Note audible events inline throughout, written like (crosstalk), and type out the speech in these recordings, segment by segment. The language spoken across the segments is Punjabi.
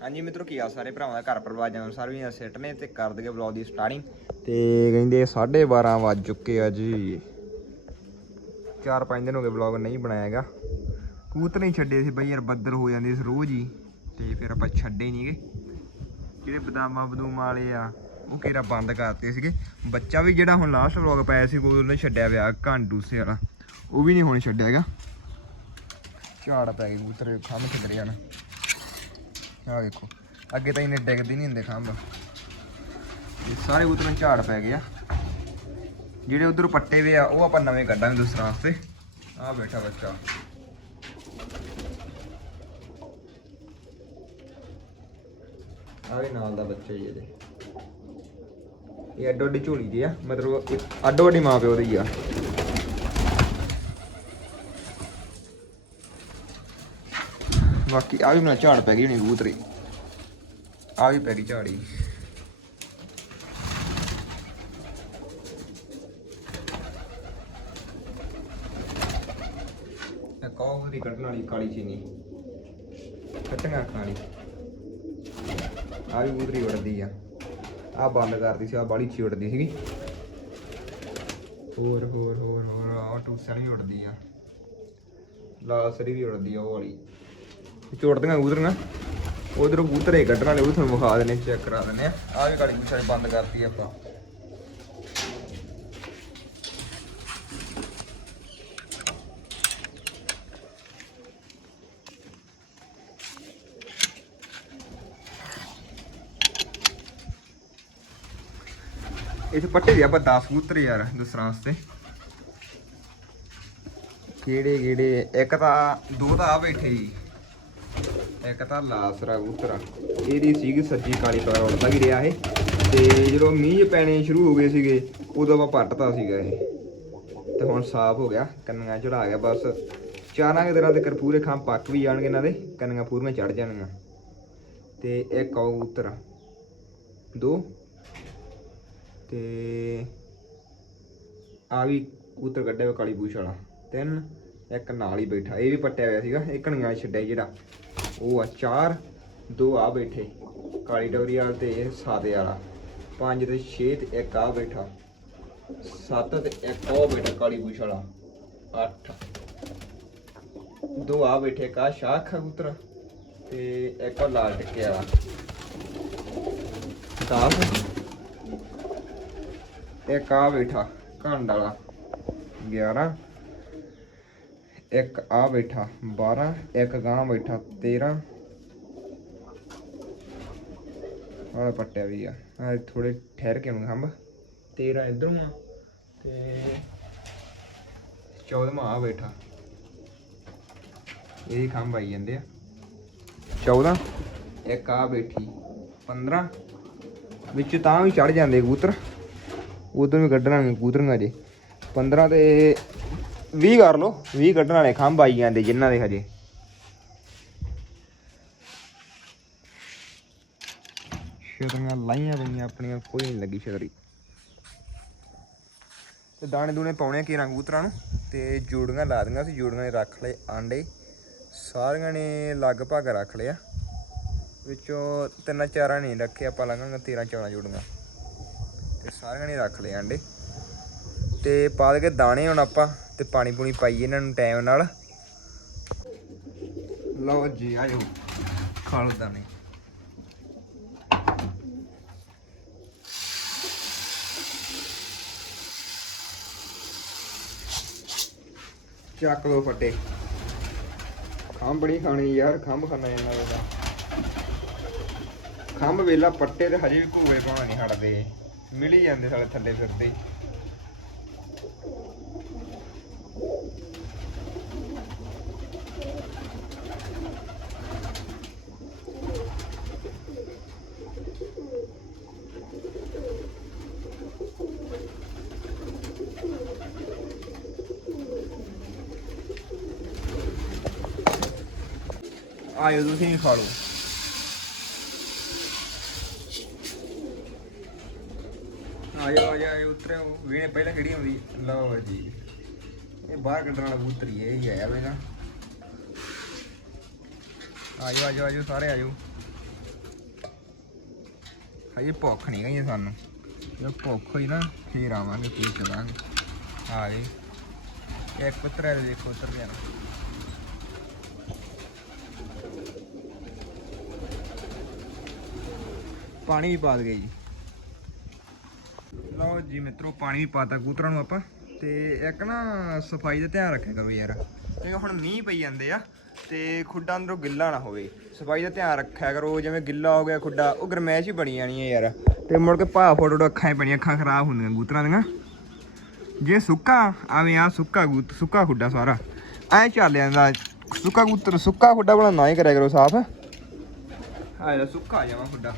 ਹਾਂਜੀ ਮਿੱਤਰੋ, ਕੀ ਆ ਸਾਰੇ ਭਰਾਵਾਂ ਦਾ? ਘਰ ਪਰਿਵਾਰ ਜਨ ਸਾਰੇ ਵੀ ਸੈੱਟ ਨੇ ਤੇ ਕਰ ਦਗੇ ਵਲੌਗ ਦੀ ਸਟਾਰਟਿੰਗ ਤੇ ਕਹਿੰਦੇ 12:30 ਵੱਜ ਚੁੱਕੇ ਆ ਜੀ। 4-5 ਦਿਨ ਹੋ ਗਏ ਵਲੌਗ ਨਹੀਂ ਬਣਾਇਆ ਹੈਗਾ। ਕਬੂਤਰ ਨਹੀਂ ਛੱਡੇ ਸੀ ਬਈ ਯਾਰ ਬੱਦਲ ਹੋ ਜਾਂਦੇ ਸੀ ਰੋਜ਼ ਹੀ। ਤੇ ਫਿਰ ਆਪਾਂ ਛੱਡੇ ਨਹੀਂਗੇ ਜਿਹੜੇ ਬਦਾਮਾਂ ਬਦੂਮਾਂ ਵਾਲੇ ਆ, ਉਹ ਕਿਹੜਾ ਬੰਦ ਕਰਤੇ ਸੀਗੇ। ਬੱਚਾ ਵੀ ਜਿਹੜਾ ਹੁਣ ਲਾਸਟ ਵਲੌਗ ਪਾਇਆ ਸੀ ਉਹ ਉਹਨੇ ਛੱਡਿਆ ਵਿਆ ਘਾਂਡੂਸੇ ਵਾਲਾ। ਉਹ ਵੀ ਨਹੀਂ ਹੁਣ ਛੱਡਿਆ ਹੈਗਾ। ਝਾੜ ਪੈ ਗਈ ਕਬੂਤਰ, ਖੰਭ ਖਿੰਦਰ ਜਾਣ ਆਹ ਵੇਖੋ। ਅੱਗੇ ਤਾਂ ਇਹਨੇ ਡਿੱਗਦੇ ਨਹੀਂ ਹੁੰਦੇ ਖੰਭ। ਇਹ ਸਾਰੇ ਕਬੂਤਰਾਂ ਨੂੰ ਝਾੜ ਪੈ ਗਿਆ ਜਿਹੜੇ ਉਧਰ ਪੱਟੇ ਵੇ ਆ, ਉਹ ਆਪਾਂ ਨਵੇਂ ਕੱਢਾਂਗੇ ਦੂਸਰਾ ਵਾਸਤੇ। ਆਹ ਬੈਠਾ ਬੱਚਾ। ਆਹ ਵੀ ਨਾਲ ਦਾ ਬੱਚਾ ਹੀ ਇਹਦੇ। ਇਹ ਅੱਡੋ ਅੱਡੀ ਝੋਲੀ ਦੇ ਆ, ਮਤਲਬ ਇੱਕ ਅੱਡੋ ਅੱਡੀ ਮਾਂ ਪਿਓ ਦੀ ਆ। ਬਾਕੀ ਆ ਵੀ ਮੈਨੂੰ ਝਾੜ ਪੈ ਗਈ ਹੋਣੀ ਕਬੂਤਰੀ। ਆ ਵੀ ਪੈ ਗਈ ਝਾੜੀ ਇਹ ਦੀ ਕੱਢਣ ਵਾਲੀ ਕਾਲੀ ਚੀਨੀ। ਕੱਟੀਆਂ ਖਾਣੀ ਆ ਵੀ ਕਬੂਤਰੀ ਉੜਦੀ ਆ। ਆ ਬੰਦ ਕਰਦੀ ਸੀ, ਆ ਬਾਲੀ ਚੀ ਸੀਗੀ। ਹੋਰ ਹੋਰ ਹੋਰ ਹੋਰ, ਆ ਟੂਸਣ ਵੀ ਉੜਦੀ ਆ। ਲਾਲਸਰੀ ਵੀ ਉੜਦੀ ਆ ਉਹ ਵਾਲੀ। ਚੋੜਦੀਆਂ ਕਬੂਤਰੀਆਂ। ਉਧਰੋਂ ਕਬੂਤਰੇ ਕੱਢਣ ਵਾਲੇ ਉਹ ਤੁਹਾਨੂੰ ਵਿਖਾ ਦਿੰਨੇ ਚੈੱਕ ਕਰਾ ਦਿੰਨੇ ਆ ਆ ਵੀ ਕਾਲੀ ਕਬੂਤਰ ਬੰਦ ਕਰਤੀ ਆਪਾਂ ਇੱਥੇ ਪੱਟੇ ਵੀ ਆਪਾਂ 10 ਕਬੂਤਰ ਯਾਰ ਦੂਸਰਾ ਵਾਸਤੇ ਕਿਹੜੇ ਕਿਹੜੇ ਇੱਕ ਤਾਂ ਦੋ ਤਾਂ ਆ ਬੈਠੇ ਜੀ ਇੱਕ ਤਾਂ ਲਾਸਰਾ ਕਬੂਤਰ ਆ ਇਹਦੀ ਸੀਗੀ ਸੱਜੀ ਕਾਲੀ ਕਲਰ ਉੜਦਾ ਵੀ ਰਿਹਾ ਇਹ। ਤੇ ਜਦੋਂ ਮੀਂਹ ਪੈਣੇ ਸ਼ੁਰੂ ਹੋ ਗਏ ਸੀਗੇ, ਉਦੋਂ ਆਪਾਂ ਪੱਟਤਾ ਸੀਗਾ ਇਹ। ਤੇ ਹੁਣ ਸਾਫ਼ ਹੋ ਗਿਆ, ਕੰਨੀਆਂ ਚੜਾ ਗਿਆ ਬਸ। ਚਾਰਾਂ ਕੁ ਦਿਨਾਂ ਦੇ ਪੂਰੇ ਖਾਂ ਪੱਕ ਵੀ ਜਾਣਗੇ ਇਹਨਾਂ ਦੇ, ਕੰਨੀਆਂ ਪੂਰੀਆਂ ਚੜ ਜਾਣਗੀਆਂ। ਤੇ ਇੱਕ ਆ ਕਬੂਤਰ ਦੋ। ਤੇ ਆ ਵੀ ਕਬੂਤਰ ਕੱਢਿਆ ਕਾਲੀ ਪੂਛ ਵਾਲਾ। ਤਿੰਨ, ਇੱਕ ਨਾਲ ਹੀ ਬੈਠਾ। ਇਹ ਵੀ ਪੱਟਿਆ ਹੋਇਆ ਸੀਗਾ, ਇਹ ਕਣੀਆਂ ਛੱਡਿਆ ਜਿਹੜਾ। ਉਹ ਆ ਚਾਰ ਦੋ ਆ ਬੈਠੇ, ਕਾਲੀ ਡੋਰੀ ਵਾਲਾ ਤੇ ਇਹ ਸਾਦੇ ਵਾਲਾ। ਪੰਜ ਤੇ 6 ਤੇ ਇੱਕ ਆ ਬੈਠਾ, ਸੱਤ ਤੇ ਇੱਕ ਉਹ ਬੈਠਾ, ਕਾਲੀ ਪੂਛ ਵਾਲਾ। ਅੱਠ। ਦੋ ਆ ਬੈਠੇ, ਇੱਕ ਆ ਸ਼ਾਖ ਕਬੂਤਰ ਤੇ ਇੱਕ ਉਹ ਲਾਲ ਟਿੱਕੇ ਵਾਲਾ। 10 ਇੱਕ ਆ ਬੈਠਾ, ਘੰਡ ਵਾਲਾ। 11 ਇੱਕ ਆ ਬੈਠਾ 12 ਇੱਕ ਗਾਂ ਬੈਠਾ 13 ਆਹ ਪੱਟਿਆ ਵੀ ਆ। ਆ ਥੋੜੇ ਠਹਿਰ ਕੇ ਆਉਣ ਖੰਭ। 13 ਇਧਰੋਂ ਆ ਤੇ 14ਵਾਂ ਆ ਬੈਠਾ। ਇਹ ਖੰਭ ਆਈ ਜਾਂਦੇ ਆ। 14 ਇੱਕ ਆ ਬੈਠੀ 15 ਵਿੱਚ ਤਾਂ ਵੀ ਚੜ ਜਾਂਦੇ ਕਬੂਤਰ। ਉਦੋਂ ਵੀ ਕੱਢਣਾ ਨਹੀਂ ਕਬੂਤਰੀਆਂ ਜੇ 15 ਤੇ 20 ਕਰ ਲਓ 20 ਕੱਢਣ ਵਾਲੇ ਖੰਭ ਆਈ ਜਾਂਦੇ ਜਿਨ੍ਹਾਂ ਦੇ ਹਜੇ। ਛਤਰੀਆਂ ਲਾਈਆਂ ਪਈਆਂ ਆਪਣੀਆਂ, ਕੋਈ ਨਹੀਂ ਲੱਗੀ ਛਤਰੀ। ਤੇ ਦਾਣੇ ਦੂਣੇ ਪਾਉਣੇ ਕੀ ਰੰਗ ਕਬੂਤਰਾਂ ਨੂੰ, ਤੇ ਜੋੜੀਆਂ ਲਾ ਦੀਆਂ ਸੀ ਜੋੜੀਆਂ ਨੇ ਰੱਖ ਲਏ ਆਂਡੇ। ਸਾਰੀਆਂ ਨੇ ਲਗਭਗ ਰੱਖ ਲਿਆ ਵਿੱਚੋਂ ਤਿੰਨ ਚਾਰਾਂ ਨਹੀਂ ਰੱਖੇ, ਆਪਾਂ ਲੰਘਾਂਗੇ 13 14 ਜੋੜੀਆਂ। ਤੇ ਸਾਰਿਆਂ ਨੇ ਰੱਖ ਲਏ ਆਂਡੇ। ਤੇ ਪਾ ਦੇ ਕੇ ਦਾਣੇ ਹੁਣ ਆਪਾਂ। ਤੇ ਪਾਣੀ ਪੂਣੀ ਪਾਈਏ ਇਹਨਾਂ ਨੂੰ ਟਾਈਮ ਨਾਲ। ਲਓ ਜੀ ਆਇਓ। ਖਾ ਲਓ ਦਾਣੇ। ਚੱਕ ਲੋ ਫੱਟੇ। ਖੰਭ ਬੜੀ ਖਾਣੀ ਯਾਰ ਖੰਭ ਖਾਣਾ ਇਹਨਾਂ ਦਾ ਖੰਭ ਵੇਲਾ ਪੱਟੇ ਤੇ ਹਜੇ ਵੀ ਘੂਵੇ ਪਾਉਣਾ ਨਹੀਂ ਹਟਦੇ। ਮਿਲੀ ਜਾਂਦੇ ਸਾਲੇ ਥੱਲੇ ਫਿਰਦੇ ਹੀ। ਆਇਓ ਤੁਸੀਂ ਵੀ ਖਾ ਲਓ। ਆਇਆ ਆਇਆ ਇਹ ਉਤਰਿਓ ਵੀਣੇ ਪਹਿਲਾਂ ਕਿਹੜੀ ਹੁੰਦੀ ਲਓ ਜੀ। ਇਹ ਬਾਹਰ ਕੱਢਣ ਵਾਲਾ ਕਬੂਤਰ ਹੀ ਹੈ, ਇਹ ਆਇਆ ਵੇਗਾ ਆਜੋ ਆਜੋ ਆਜੋ ਸਾਰੇ ਆਇਓ। ਹਜੇ ਭੁੱਖ ਨਹੀਂ ਗਈ ਸਾਨੂੰ। ਜੇ ਭੁੱਖ ਹੋਈ ਨਾ ਫੇਰ ਆਵਾਂਗੇ ਫੇਰ ਚਲਾਂਗੇ। ਆ ਗਏ ਇੱਕ ਪੁੱਤਰ ਹੈ ਦੇਖੋ ਉਤਰ ਗਿਆ ਪਾਣੀ ਵੀ ਪਾ ਦਗੇ ਜੀ। ਲਓ ਜੀ ਮਿੱਤਰੋ, ਪਾਣੀ ਵੀ ਪਾਤਾ ਕਬੂਤਰਾਂ ਨੂੰ ਆਪਾਂ। ਤੇ ਇੱਕ ਨਾ ਸਫ਼ਾਈ ਦਾ ਧਿਆਨ ਰੱਖਿਆ ਕਰੋ ਯਾਰ। ਕਿਉਂਕਿ ਹੁਣ ਮੀਂਹ ਪਈ ਜਾਂਦੇ ਆ, ਤੇ ਖੁੱਡਾ ਅੰਦਰੋਂ ਗਿੱਲਾ ਨਾ ਹੋਵੇ। ਸਫ਼ਾਈ ਦਾ ਧਿਆਨ ਰੱਖਿਆ ਕਰੋ, ਜਿਵੇਂ ਗਿੱਲਾ ਹੋ ਗਿਆ ਖੁੱਡਾ, ਉਹ ਗਰਮੈਸ਼ ਹੀ ਬਣੀ ਜਾਣੀ ਹੈ ਯਾਰ। ਤੇ ਮੁੜ ਕੇ ਭਾਅ ਫੋਟੋ ਅੱਖਾਂ ਹੀ ਪੈਣੀਆਂ ਅੱਖਾਂ ਖਰਾਬ ਹੁੰਦੀਆਂ ਕਬੂਤਰਾਂ ਦੀਆਂ। ਜੇ ਸੁੱਕਾ, ਆਵੇਂ ਆ ਸੁੱਕਾ ਕਬੂਤ ਸੁੱਕਾ ਖੁੱਡਾ ਸਾਰਾ। ਐ ਚੱਲ ਜਾਂਦਾ, ਸੁੱਕਾ ਕਬੂਤਰ ਸੁੱਕਾ ਖੁੱਡਾ ਬਣਾ ਨਾ ਹੀ ਕਰਿਆ ਕਰੋ ਸਾਫ਼। ਆ ਜਾ ਸੁੱਕਾ ਜਾਵਾ ਖੁੱਡਾ।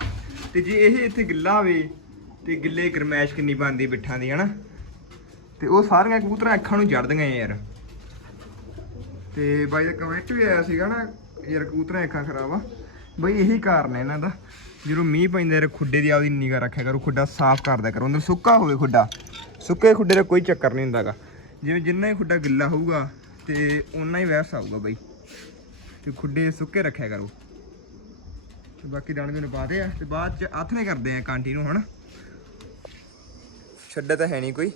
ਤੇ ਜੇ ਇਹ ਇੱਥੇ ਗਿੱਲਾ ਹੋਵੇ ਤੇ ਗਿੱਲੇ ਗਰਮੈਸ਼ ਕਿੰਨੀ ਬਣਦੀ ਬਿੱਠਾਂ ਦੀ, ਹਨਾ? ਤੇ ਉਹ ਸਾਰੀਆਂ ਕਬੂਤਰਾਂ ਅੱਖਾਂ ਨੂੰ ਜੜਦੀਆਂ ਯਾਰ। ਤੇ ਬਾਈ ਦਾ ਕਮੈਂਟ ਵੀ ਆਇਆ ਸੀਗਾ ਨਾ, ਯਾਰ ਕਬੂਤਰਾਂ ਅੱਖਾਂ ਖਰਾਬ ਆ। ਬਈ ਇਹੀ ਕਾਰਨ ਹੈ ਇਹਨਾਂ ਦਾ, ਜਦੋਂ ਮੀਂਹ ਪੈਂਦਾ ਯਾਰ ਖੁੱਡੇ ਦੀ ਆਪਦੀ ਨਿਗਾਹ ਰੱਖਿਆ ਕਰੋ, ਖੁੱਡਾ ਸਾਫ਼ ਕਰਦਾ ਕਰੋ। ਅੰਦਰ ਸੁੱਕਾ ਹੋਵੇ ਖੁੱਡਾ, ਸੁੱਕੇ ਖੁੱਡੇ ਦਾ ਕੋਈ ਚੱਕਰ ਨਹੀਂ ਹੁੰਦਾਗਾ। ਜਿਵੇਂ ਜਿੰਨਾ ਹੀ ਖੁੱਡਾ ਗਿੱਲਾ ਹੋਊਗਾ ਤੇ ਓਨਾ ਹੀ ਵੈਸ ਆਊਗਾ ਬਈ। ਤੇ ਖੁੱਡੇ ਸੁੱਕੇ ਰੱਖਿਆ ਕਰੋ। ਤੇ ਬਾਕੀ ਦਾਣੇ ਦੂਣੇ ਪਾਤੇ ਆ ਤੇ ਬਾਅਦ ਚ ਆਥਣੇ ਕਰਦੇ ਆ ਕਾਂਟੀ ਨੂੰ ਹੁਣ। ਛੱਡੇ ਤਾਂ ਹੈ ਨਹੀਂ ਕੋਈ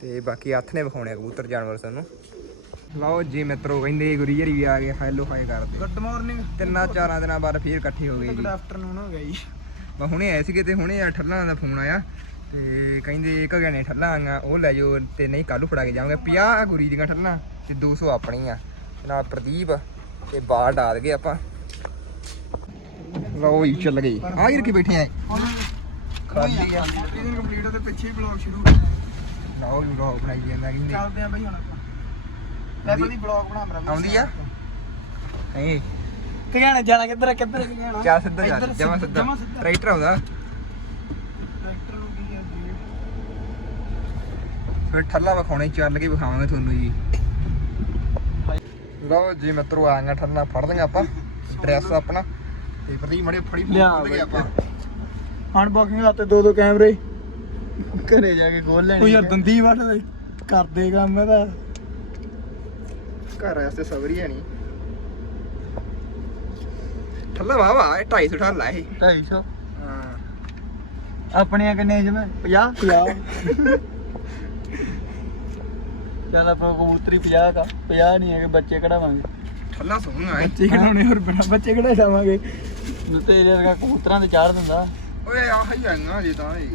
ਤੇ ਬਾਕੀ ਆਥਣੇ ਵਿਖਾਉਣੇ ਆ ਕਬੂਤਰ ਜਾਨਵਰ ਸਾਨੂੰ। ਲਓ ਜੀ ਮਿੱਤਰੋ ਕਹਿੰਦੇ ਗੁਰੀਜਰ ਵੀ ਆ ਗਏ ਹੈਲੋ ਹਾਈ ਕਰਦੇ। ਗੁੱਡ ਮਾਰਨਿੰਗ ਤਿੰਨਾਂ ਚਾਰਾਂ ਦਿਨਾਂ ਬਾਅਦ ਫੇਰ ਇਕੱਠੇ ਹੋ ਗਏ ਜੀ। ਗੁੱਡ ਆਫਟਰਨੂਨ ਹੋ ਗਿਆ ਜੀ। ਹੁਣੇ ਆਏ ਸੀਗੇ ਤੇ ਹੁਣੇ ਆ ਠੱਲਾਂ ਦਾ ਫੋਨ ਆਇਆ ਤੇ ਕਹਿੰਦੇ ਇੱਕ ਗਣੇ ਠੱਲਾਂ ਆਈਆਂ ਉਹ ਲੈ ਜਾਓ ਤੇ ਨਹੀਂ ਕੱਲ੍ਹ ਨੂੰ ਫੜਾ ਕੇ ਜਾਵਾਂਗੇ। 50 ਗੁਰੀ ਦੀਆਂ ਠੱਲਾਂ ਤੇ 200 ਆਪਣੀਆਂ। ਨਾਲ ਪ੍ਰਦੀਪ ਤੇ ਬਾਹਰ ਡਾਲ ਗਏ ਆਪਾਂ। ਲਓ ਜੀ ਚੱਲ ਗਏ ਆ ਗਿਰ ਕੇ ਬੈਠੇ ਆ ਖਾਲੀ ਆ। ਸੀਜ਼ਨ ਕੰਪਲੀਟ ਤੇ ਪਿੱਛੇ ਹੀ ਬਲੌਗ ਸ਼ੁਰੂ ਲਓ ਜੀ ਲਓ ਬਣਾਈ ਜਾਂਦਾ ਕਹਿੰਦੇ ਚੱਲਦੇ ਆ ਬਈ ਹੁਣ ਆਪਾਂ। ਲੈਵਲ ਦੀ ਬਲੌਗ ਬਣਾ ਮੇਰਾ ਆਉਂਦੀ ਆ? ਨਹੀਂ। ਕਿ ਕਹਿਣਾ ਜਾਣਾ? ਕਿੱਧਰ ਆ, ਕਿੱਧਰ ਕਿ ਕਹਿਣਾ ਚੱਲ ਸਿੱਧਾ ਇੱਧਰ ਚੱਲ ਜਮਾ ਸਿੱਧਾ ਜਮਾਂ ਸਿੱਧਾ। ਟਰੈਕਟਰ ਆਉਂਦਾ ਟਰੈਕਟਰ ਨੂੰ ਕੀ ਆ ਜੀ? ਫਿਰ ਠੱਲਾ ਵਿਖਾਉਣੇ ਚੱਲ ਕੇ ਵਿਖਾਵਾਂਗੇ ਤੁਹਾਨੂੰ ਜੀ। ਲਓ ਜੀ ਮਿੱਤਰੋ ਆਂਗਾ ਠੱਲਾ ਫੜ ਆਪਾਂ। (laughs) ਡਰੈਸ ਆਪਣਾ। ਤੇ ਪ੍ਰਦੀਪ ਮੜੇ ਫੜੀ ਲਿਆ ਫੋਨ ਬਈ। ਆਪਾਂ। ਅਨਬਾਕਸਿੰਗ ਆਤੇ ਦੋ ਦੋ ਕੈਮਰੇ। ਘਰੇ ਜਾ ਕੇ ਖੋਲ ਲੈਣੇ ਉਹ ਯਾਰ ਦੰਦੀ ਵੱਢ ਦੇ। ਕਰਦੇ ਕੰਮ ਇਹਦਾ। ਘਰ ਵਾਸਤੇ ਸਬਰੀ ਹੈ ਨਹੀਂ। ਠੱਲਾ ਵਾਵਾ ਇਹ 250 ਠੱਲਾ ਇਹ। 250 ਹਾਂ। ਆਪਣੀਆਂ ਕਿੰਨੇ ਜਿਵੇਂ 50 50 ਚੱਲ ਆਪਾਂ ਕਬੂਤਰੀ 50 ਕਾ। 50 ਨਹੀਂ ਹੈਗੇ ਬੱਚੇ ਕਢਾਵਾਂਗੇ। ਠੱਲਾ ਸੋਹਣਾ ਹੈ। ਬੱਚੇ ਕਢਾਉਣੇ ਹੋਰ ਬਣਾ ਬੱਚੇ ਕਢਾ ਜਾਵਾਂਗੇ। ਤੇਰੇ ਵਰਗਾ ਕਬੂਤਰਾਂ ਤੇ ਚਾੜ ਦਿੰਦਾ। ਓਏ ਆਹ ਹੀ ਆਂਗਾ ਜੀ ਤਾਂ ਇਹ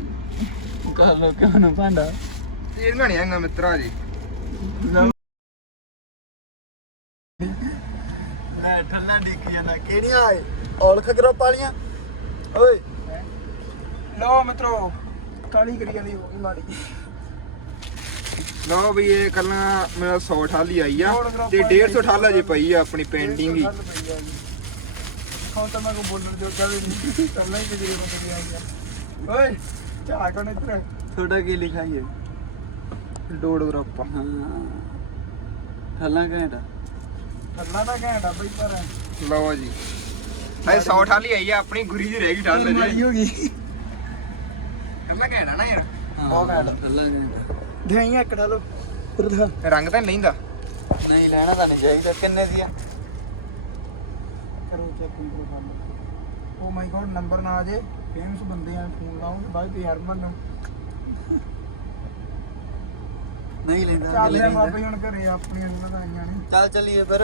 ਕਹ ਲੋ ਕਿਉਂ ਨਾ ਭਾਂਡਾ। ਇਹ ਨਹੀਂ ਆਂਗਾ ਮਿੱਤਰਾ ਜੀ। ਮੈਂ ਠੱਲਾ ਡਿੱਕ ਜਾਂਦਾ। ਕਿਹੜੀਆਂ ਆਏ ਔਲਖ ਗਰੁੱਪ ਵਾਲੀਆਂ। ਓਏ। ਲੋ ਮਿੱਤਰੋ ਕਾਲੀ ਕਰੀ ਜਾਂਦੀ ਹੋ ਗਈ ਮਾੜੀ। ਲਓ ਵੀ ਇਹ ਕੱਲਾ ਮੇਰਾ 100 ਠਾਲੀ ਆਈ ਆ ਤੇ ਵਾਲੀ 150 ਠਾਲ ਅਜੇ ਪਈ ਆ ਆਪਣੀ ਪੈਂਡਿੰਗ ਹੀ। ਹੁਣ ਤਾਂ ਮੈਂ ਕੋ ਬੋਲਣ ਜੋਗਾ ਵੀ ਨਹੀਂ ਪਹਿਲਾਂ ਹੀ ਤੇਰੀ ਬੰਦ ਆ ਗਿਆ ਓਏ ਝਾਕ ਕੋਣ ਇੱਧਰ ਤੁਹਾਡਾ ਕੀ ਲਿਖਿਆ ਹੈ ਡੋੜ ਗਰੁੱਪ ਹਾਂ ਠੱਲਾ ਘੈਂਟਾ ਠੱਲਾ ਦਾ ਘੈਂਟਾ ਬਈ ਪਰ ਲਓ ਜੀ ਹਾਏ 100 ਠਾਲੀ ਆਈ ਆ ਆਪਣੀ ਗੁਰੀ ਦੀ ਰਹਿ ਗਈ ਠਾਲ ਮਾੜੀ ਜੀ ਹੋ ਗਈ ਕੱਲਾ ਕਹਿਣਾ ਨਾ ਯਾਰ ਬਹੁਤ ਘੈਂਟਾ ਠੱਲਾ ਘੈਂਟਾ ਦਿਖਾਈਆਂ ਇੱਕ ਠੱਲ ਫਿਰ ਦਿਖਾ ਰੰਗ ਤਾਂ ਨੀ ਲੈਂਦਾ ਨਹੀਂ ਲੈਣਾ ਤਾਂ ਨਹੀਂ ਚਾਹੀਦਾ ਕਿੰਨੇ ਦੀ ਆ ਕਰੋ ਚੈੱਕ ਕਰੋ ਓ ਮਾਈ ਗॉड ਨੰਬਰ ਨਾ ਆ ਜੇ ਫੇਮਸ ਬੰਦੇ ਆ ਫੋਨ ਲਾਉਂ ਬਾਈ ਤੇ ਹਰਮਨ ਨੂੰ ਨਹੀਂ ਲੈਂਦਾ ਚੱਲ ਯਾਰ ਬਾਬੇ ਹੁਣ ਘਰੇ ਆਪਣੀਆਂ ਉਹਨਾਂ ਦਾ ਆਈਆਂ ਨੇ। ਚੱਲ ਚੱਲੀਏ ਫਿਰ।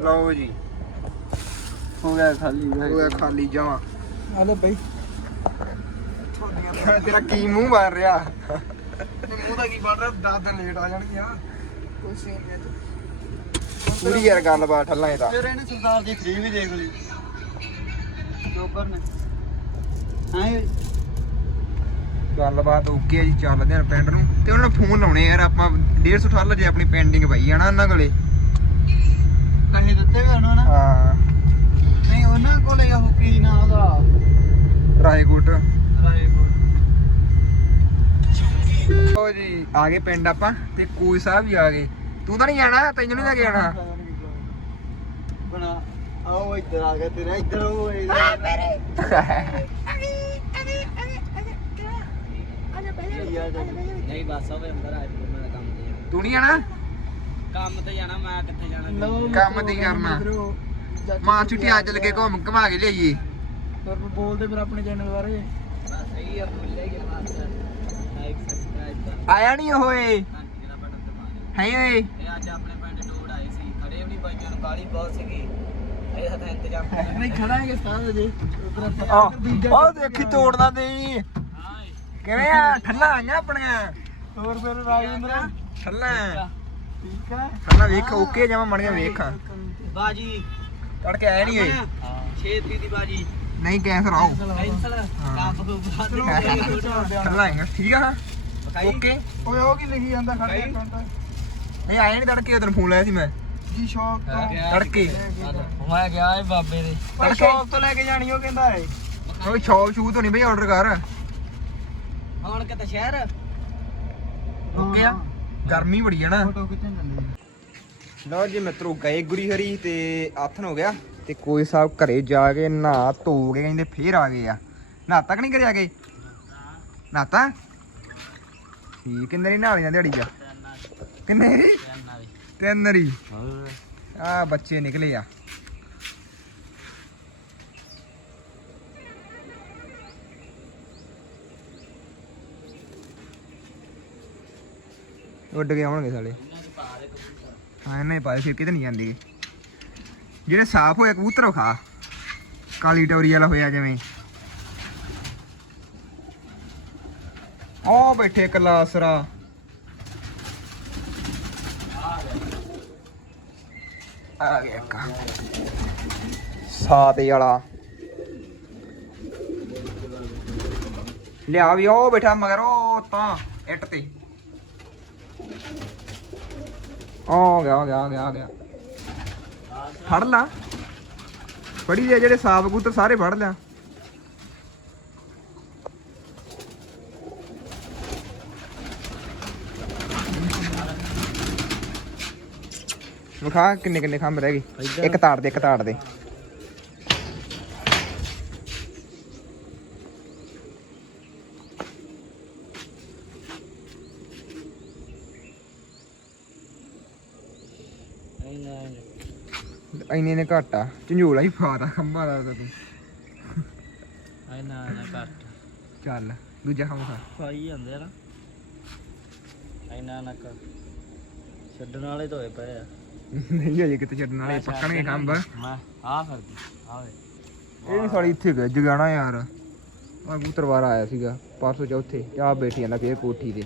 ਲਓ ਜੀ। ਹੋ ਗਿਆ ਖਾਲੀ ਉਹ ਆ ਖਾਲੀ ਜਾਵਾਂ ਹਲੋ ਬਈ। ਤੇਰਾ ਕੀ ਮੂੰਹ ਮਾਰ ਰਿਹਾ? ਮੂੰਹ ਦਾ ਕੀ ਬਣ ਰਿਹਾ? 10 ਦਿਨ ਲੇਟ ਆ ਜਾਣਗੀਆਂ। ਕੋਈ ਸੀਨ ਨਹੀਂ ਅੱਜ ਪੂਰੀ ਯਾਰ ਗੱਲਬਾਤ ਠੱਲਾਂ ਇਹ ਤਾਂ ਫਿਰ ਇਹਨੇ ਸਰਦਾਰ ਦੀ ਫ੍ਰੀ ਵੀ ਦੇਖ ਲਈ। ਜੋਬਰ ਨੇ। ਹਾਂ ਗੱਲਬਾਤ ਓਕੇ ਆ ਜੀ ਚੱਲਦੇ ਆ ਪਿੰਡ ਨੂੰ। ਤੇ ਉਹਨਾਂ ਨੂੰ ਫੋਨ ਲਾਉਣੇ ਯਾਰ ਆਪਾਂ 150 ਠਾਲ ਜੇ ਆਪਣੀ ਪੈਂਡਿੰਗ ਪਈ ਆ ਨਾ ਉਹਨਾਂ ਕੋਲੇ। ਪੈਸੇ ਦਿੱਤੇ ਵੀ ਉਹਨੂੰ ਨਾ? ਹਾਂ। ਨਹੀਂ ਉਹਨਾਂ ਕੋਲੇ ਉਹ ਕੀ ਨਾ ਉਹਦਾ? ਰਾਏਕੋਟ। ਰਾਏਪੁਰ ਲਓ ਜੀ ਆ ਗਏ ਪਿੰਡ ਆਪਾਂ ਤੇ ਕੋਈ ਸਾਹਿਬ ਵੀ ਆ ਗਏ। ਤੂੰ ਤਾਂ ਨਹੀਂ ਜਾਣਾ ਤੈਨੂੰ ਨਹੀਂ ਲੈ ਕੇ ਜਾਣਾ। ਬਣਾ ਆਓ ਇੱਧਰ ਆ ਗਿਆ ਤੇਰਾ ਇੱਧਰ ਉਹ ਨਹੀਂ ਬਸ ਹੋਵੇ ਅੰਦਰ ਆ ਜਾਓ ਮੈਂ ਕੰਮ ਤੇ ਜਾਣਾ। ਤੂੰ ਨਹੀਂ ਜਾਣਾ? ਕੰਮ ਤੇ ਜਾਣਾ ਮੈਂ ਕਿੱਥੇ ਜਾਣਾ? ਕੰਮ ਤੇ ਕਰਨਾ। ਮਾਂ ਛੁੱਟੀ ਅੱਜ ਲੱਗੇ ਘੁੰਮ ਘਮਾ ਕੇ ਲਿਆਈਏ। ਪਰ ਬੋਲਦੇ ਫਿਰ ਆਪਣੇ ਚੈਨਲ ਬਾਰੇ। ਸਹੀ ਆ ਭੁੱਲੇ ਗਿਆ ਮਾਸਟਰ ਲਾਈਕ ਸਬਸਕ੍ਰਾਈਬ ਕਰ ਆਇਆ ਨਹੀਂ ਦਬਾ ਹੈ ਓਏ। ਇਹ ਅੱਜ ਆਪਣੇ ਪਿੰਡ ਟੂਰ ਆਏ ਸੀ ਖੜੇ ਵੀ ਨਹੀਂ ਬਾਈਆਂ ਨੂੰ ਕਾਲੀ ਬਹੁਤ ਸੀਗੀ। ਇਹ ਤਾਂ ਇੰਤਜ਼ਾਮ ਨਹੀਂ ਖੜਾ ਹੈ ਕਿ ਸਾਹ ਜੇ ਉਹ ਦੇਖੀ ਤੋੜਦਾ ਦੇ ਹਾਏ। ਕਿਵੇਂ ਆ? ਠੱਲਾ ਆਈਆਂ ਆਪਣੀਆਂ। ਹੋਰ ਫਿਰ ਰਾਜਿੰਦਰ ਠੱਲਾ। ਠੀਕ ਹੈ ਠੱਲਾ ਵੇਖ ਓਕੇ ਜਮਾ ਮਣੀਆਂ ਵੇਖ। ਬਾਜੀ। ਤੜਕੇ ਆਇਆ ਨਹੀਂ ਓਏ। ਛੇ ਤਰੀ ਦੀ ਬਾਜੀ। ਨਹੀਂ ਕੈਂਸਰ ਆਓ। ਪੈਨਸਲ ਕਾਪ ਕੋ ਠੱਲਾ ਆਏਗਾ ਠੀਕ ਆ ਓਕੇ। ਓਏ ਉਹ ਕੀ ਲਿਖੀ ਜਾਂਦਾ ਖੜੇ ਕੰਟ ਨਹੀਂ ਆਇਆ ਨਹੀਂ ਤੜਕੇ ਉਦੋਂ ਫੋਨ ਲਾਇਆ ਸੀ ਮੈਂ। ਜੀ ਸ਼ੌਕ ਤੋਂ। ਤੜਕੇ। ਮੈਂ ਗਿਆ ਏ ਬਾਬੇ ਦੇ। ਓਏ ਸ਼ੌਪ ਤੋਂ ਲੈ ਕੇ ਜਾਣੀ ਉਹ ਕਹਿੰਦਾ ਹੈ ਓਏ ਸ਼ੌਪ ਸ਼ੂ ਤੋਂ ਨਹੀਂ ਬਈ ਆਰਡਰ ਕਰ। ਹੁਣ ਕਿਤੇ ਸ਼ਹਿਰ। ਓਕੇ ਆ ਗਰਮੀ ਬੜੀ ਹੈ ਨਾ। ਫੋਟੋ ਕਿੱਥੇ ਚੱਲੇ ਲਓ ਜੀ ਮਿੱਤਰੋ ਗਏ ਗੁਰੀ ਹਰੀ ਤੇ ਆਥਨ ਹੋ ਗਿਆ। ਤੇ ਕੋਈ ਸਾਹਿਬ ਘਰੇ ਜਾ ਕੇ ਨਹਾ ਧੋ ਕੇ ਕਹਿੰਦੇ ਫੇਰ ਆ ਗਏ ਆ। ਨਹਾਤਾ ਕਿ ਨਹੀਂ ਕਰਿਆ ਗਏ ਨਹਾਤਾ? ਠੀਕ ਦੀ ਨਹਾਲੀਆਂ ਦਿਹਾੜੀ ਆ ਕਿੰਨੇ ਦੀ ਤਿੰਨ ਰੀ ਆ ਬੱਚੇ ਨਿਕਲੇ ਆ। ਉੱਡ ਗਏ ਹੋਣਗੇ ਸਾਲੇ। ਹਾਂ ਇਹਨੇ ਪਾਏ ਫਿਰ ਕਿਤੇ ਨਹੀਂ ਜਾਂਦੇ। ਜਿਹੜੇ ਸਾਫ਼ ਹੋਇਆ ਕਬੂਤਰ ਖਾ। ਕਾਲੀ ਟੋਰੀ ਵਾਲਾ ਹੋਇਆ ਜਿਵੇਂ। ਉਹ ਬੈਠੇ ਕਲਾਸਰਾ ਆ ਗਿਆ ਵਾਲਾ। ਲਿਆ ਵੀ ਉਹ ਬੈਠਾ ਮਗਰ ਉਹ ਤਾਂ ਇੱਟ ਤੇ। ਆ ਗਿਆ ਆ ਗਿਆ ਆ ਗਿਆ ਆ ਗਿਆ। ਫੜ ਲਾ। ਫੜੀ ਜਿਹੜੇ ਸਾਫ਼ ਕਬੂਤਰ ਸਾਰੇ ਫੜ ਲਿਆ। ਵਿਖਾ ਕਿੰਨੇ ਕਿੰਨੇ ਖੰਭ ਰਹਿ ਗਏ? ਇੱਕ ਤਾੜ ਦੇ ਇੱਕ ਤਾੜ ਦੇ। ਇੰਨੇ ਨੇ ਘੱਟ ਆ। ਝੰਜੋਲਾ ਹੀ ਫਾਦਾ ਖੰਭਾ ਦਾ ਤਾਂ ਆਈ ਨਾ ਨਾ ਕੱਟ ਚੱਲ ਦੂਜਾ ਖੰਭ ਖਾ। ਖਾਈ ਜਾਂਦੇ ਨਾ। ਆਈ ਨਾ ਨਾ ਛੱਡਣ ਵਾਲੇ ਹੋਏ ਪਏ ਆ। ਨਹੀਂ ਅਜੇ ਕਿਤੇ ਛੱਡਣ ਵਾਲੇ ਪੱਕਣਗੇ ਖੰਭ ਮੈਂ ਆ ਫਿਰਦੀ ਆਵੇ ਇਹ ਵੀ ਸਾਲੀ ਇੱਥੇ ਗੱਜ ਜਾਣਾ ਯਾਰ। ਆ ਕਬੂਤਰ ਵਾਰ ਆਇਆ ਸੀਗਾ ਪਰਸੋਂ ਚੌਥੇ ਆ ਬੈਠੀ ਜਾਂਦਾ ਫੇਰ ਕੋਠੀ ਤੇ।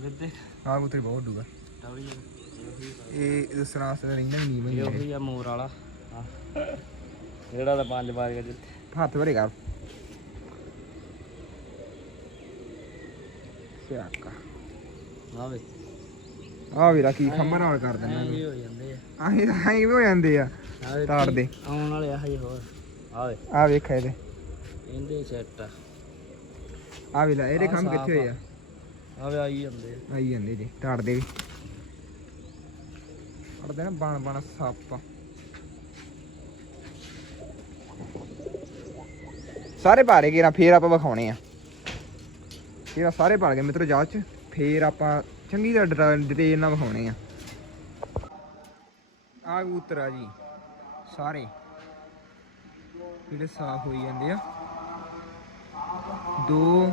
ਵਿੱਦੇ। ਆ ਕਬੂਤਰ ਬਹੁਤ ਡੂਗਾ ਟੌੜੀ ਇਹ ਇਸ ਤਰ੍ਹਾਂ ਸੇ ਰਹਿੰਦਾ ਨਹੀਂ ਇਹ ਬਈ ਉਹੀ ਆ ਮੋਰ ਵਾਲਾ। ਜਿਹੜਾ ਤਾਂ ਪੰਜ ਵਾਰ ਗਿਆ ਜਿੱਥੇ। ਹੱਥ ਭਰੇ ਕਰ। ਸਿਆਕਾ। ਆਵੇ ਆ ਵੀਰਾ ਕੀ ਖੰਭਾਂ ਨਾਲ ਕਰ ਦਿੰਦਾ ਵੀ ਹੋ ਜਾਂਦੇ ਆ। ਆਹੀ ਆਹੀ ਵੀ ਹੋ ਜਾਂਦੇ ਆ। ਤਾੜ ਦੇ। ਆਉਣ ਵਾਲੇ ਆ ਹਜੇ ਹੋਰ। ਆਵੇ ਆ ਵੇਖ ਇਹਦੇ। ਇਹਦੇ ਸੈੱਟ ਆ। ਆ ਵੀ ਲੈ ਇਹਦੇ ਖੰਭ ਕਿੱਥੇ ਹੋਏ ਆ? ਆਵੇ ਆਈ ਜਾਂਦੇ ਆ। ਆਈ ਜਾਂਦੇ ਜੀ ਤਾੜ ਦੇ ਵੀ। ਅੜਦੇ ਨਾ ਬਣ ਬਣ ਸੱਪ। ਸਾਰੇ ਭਾਰੇ ਗਏ ਨਾ ਫੇਰ ਆਪਾਂ ਵਿਖਾਉਣੇ ਆ। ਫੇਰ ਸਾਰੇ ਭਰ ਗਏ ਮਿੱਤਰੋ ਜਾਂਚ ਚ। ਫੇਰ ਆਪਾਂ ਚੰਗੀ ਤਰ੍ਹਾਂ ਡਿਟੇਲ ਨਾਲ ਵਿਖਾਉਣੇ ਆ। ਆ ਕਬੂਤਰ ਆ ਜੀ, ਸਾਰੇ। ਜਿਹੜੇ ਸਾਫ਼ ਹੋਈ ਜਾਂਦੇ ਆ। 2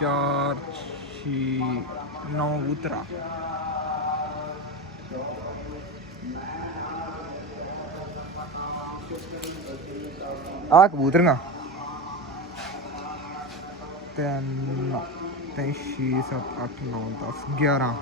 4 6 9 ਕਬੂਤਰ ਆ। ਆ ਨਾ। ਤਿੰਨ। ਤਿੰਨ, ਛੇ, ਸੱਤ, ਅੱਠ, ਨੌ 10 11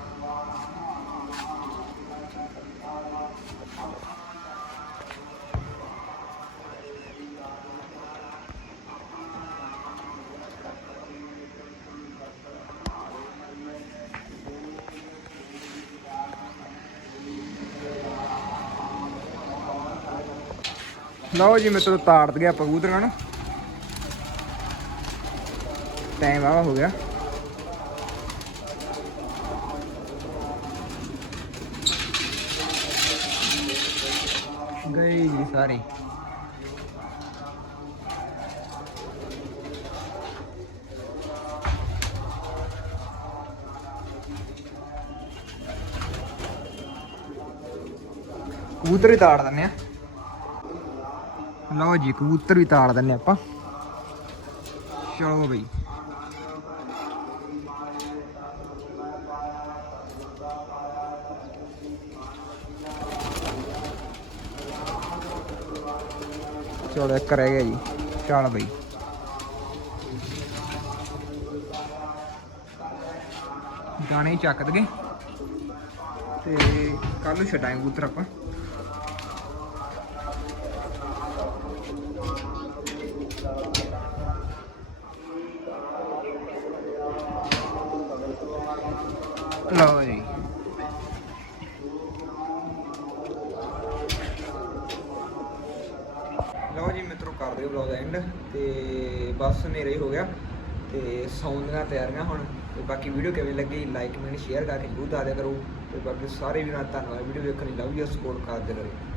ਲਓ ਜੀ ਮਿੱਤਰੋ ਤਾੜ ਗਿਆ ਆਪਾਂ ਕਬੂਤਰਾਂ ਨੂੰ ਟਾਈਮ ਆ, ਹੋ ਗਿਆ ਗਏ ਜੀ ਸਾਰੇ। ਕਬੂਤਰ ਵੀ ਤਾੜ ਦਿੰਨੇ ਆ। ਲਓ ਜੀ, ਕਬੂਤਰ ਵੀ ਤਾੜ ਦਿੰਨੇ ਆਪਾਂ। ਚਲੋ ਬਈ। ਚਲੋ ਇੱਕ ਰਹਿ ਗਿਆ ਜੀ। ਚੱਲ ਬਈ। ਦਾਣੇ ਚੱਕ ਦਗੇ। ਤੇ ਕੱਲ ਨੂੰ ਛਡਾਂਗੇ ਕਬੂਤਰ ਆਪਾਂ। ਲਓ ਬਸ ਹਨੇਰਾ ਹੀ ਹੋ ਗਿਆ ਤੇ ਸੌਣ ਦੀਆਂ ਤਿਆਰੀਆਂ ਹੁਣ ਤੇ ਬਾਕੀ ਵੀਡੀਓ ਕਿਵੇਂ ਲੱਗੀ ਲਾਈਕ ਮੈਨੂੰ ਸ਼ੇਅਰ ਕਰਕੇ ਜ਼ਰੂਰ ਦੱਸ ਕਰੋ ਤੇ ਬਾਕੀ ਸਾਰੇ ਵੀਰਾਂ ਦਾ ਧੰਨਵਾਦ ਵੀਡੀਓ ਵੇਖਣ ਲਈ ਲਵ ਯੂ ਸਪੋਰਟ ਕਰਦੇ ਰਹੋ।